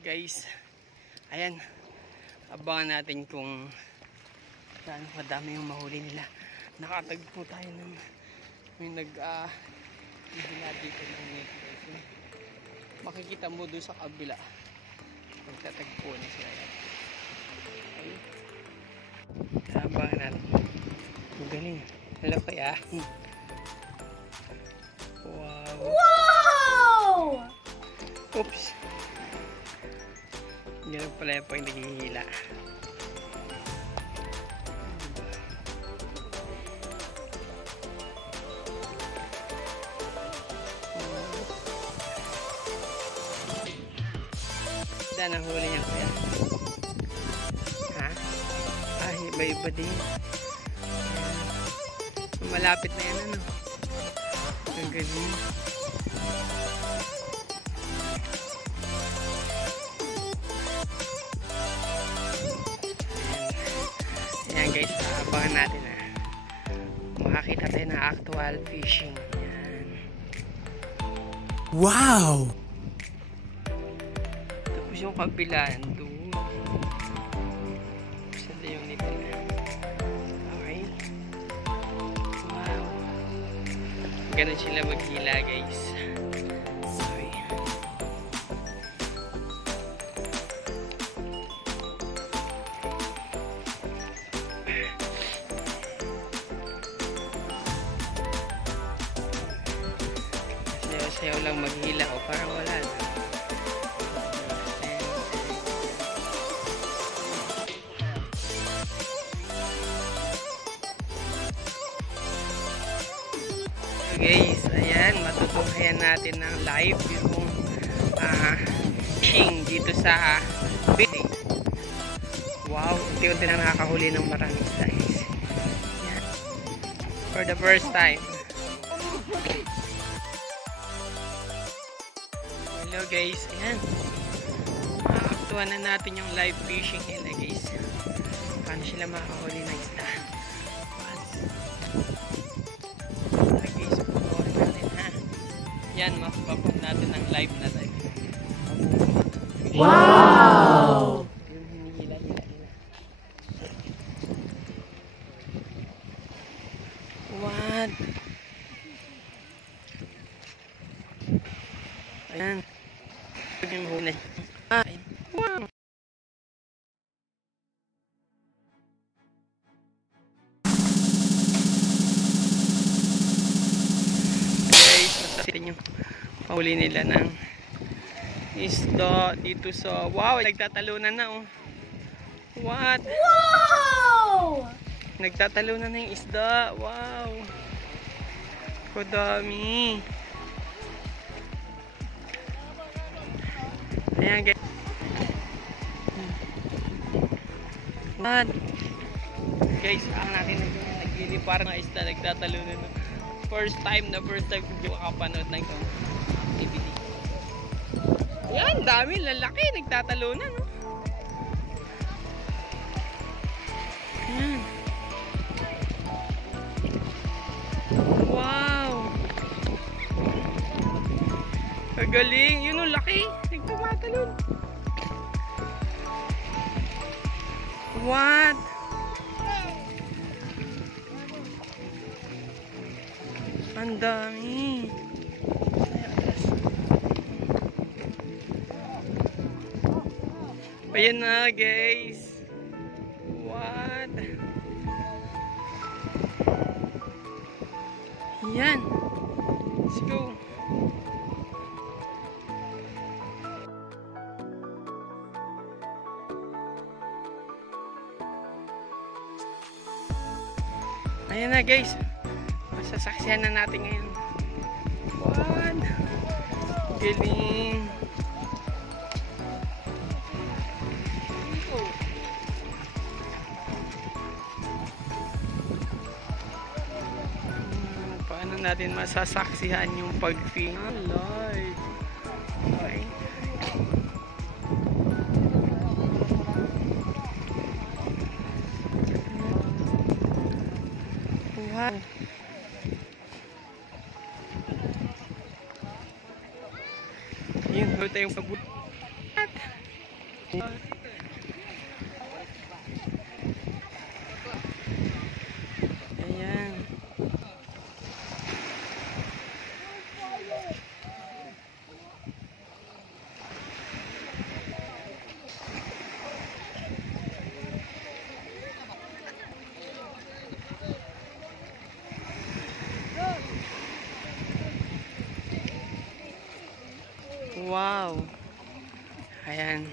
Guys, ayan, abangan natin kung gaano kadami yung mahuli nila. Nakatagpo tayo ng may nag-hila dito ng net. Makikita mo doon sa kabila magtatagpo na sila. Okay, abangan natin. Magaling. Hello kaya. Wow. Wow! Oops. Ganun pala yung pag naghihila. Saan ang huli niya kuya? Ha? Ah, iba-iba din. Malapit na yan ano. Ang galing. Ayan guys, abangan natin na makakita tayo ng actual fishing. Ayan. Wow! Tapos yung kabilaan doon. Saan yung nito na? Okay. Wow. Ganun sila maghila guys. Okay. Sayaw lang maghila o parang wala na. Guys, ayan, matutuhayan natin ng live yung fishing dito sa Bidi. Wow, unti-unti na nakakahuli ng maraming guys. Ayan. For the first time. Hello guys, ayan. Makakaktuwa na natin yung live fishing nila guys. Paano sila makakahuli ng isda? Yan, mapapapun natin ng live na live. Wow! Hila. What? Ayan. Yung huli. Ay, wow! Yung pahuli nila ng isda dito sa wow, nagtatalunan na oh. What? Wow! Nagtatalunan na yung isda. Wow, kadami. Ayan guys. What? Guys, ang natin nagili parang isda nagtatalunan na. First time ko makapanood ng itong DVD. Yan, dami, lalaki, nagtatalunan, no? Yan. Wow! Kagaling, yun ang laki, nagtatalon. What? Ang dami. Ayan na guys. What? Yan. Let's go. Ayan na guys. Masasaksihan na natin ngayon. What? Galing. Paano natin masasaksihan yung pag-fishing? Lord. Okay. Wow. Yun, huwag tayong pagbuhat. Ayan. Wow. Ayan.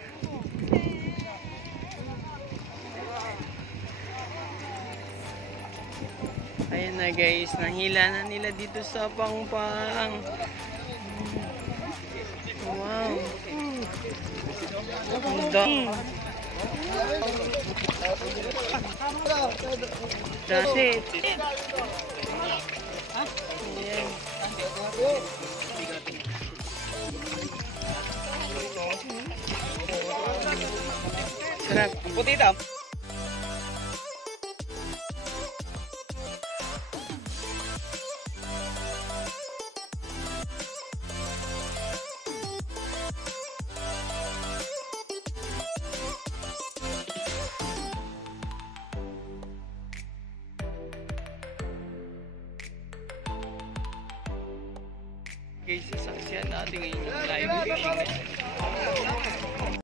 Ayan na guys, nahila na nila dito sa Pangpang. Wow. Ganda. That's it. Ayan. Sarap. Putita. Guys, sasaksihan natin ngayon yung live fishing.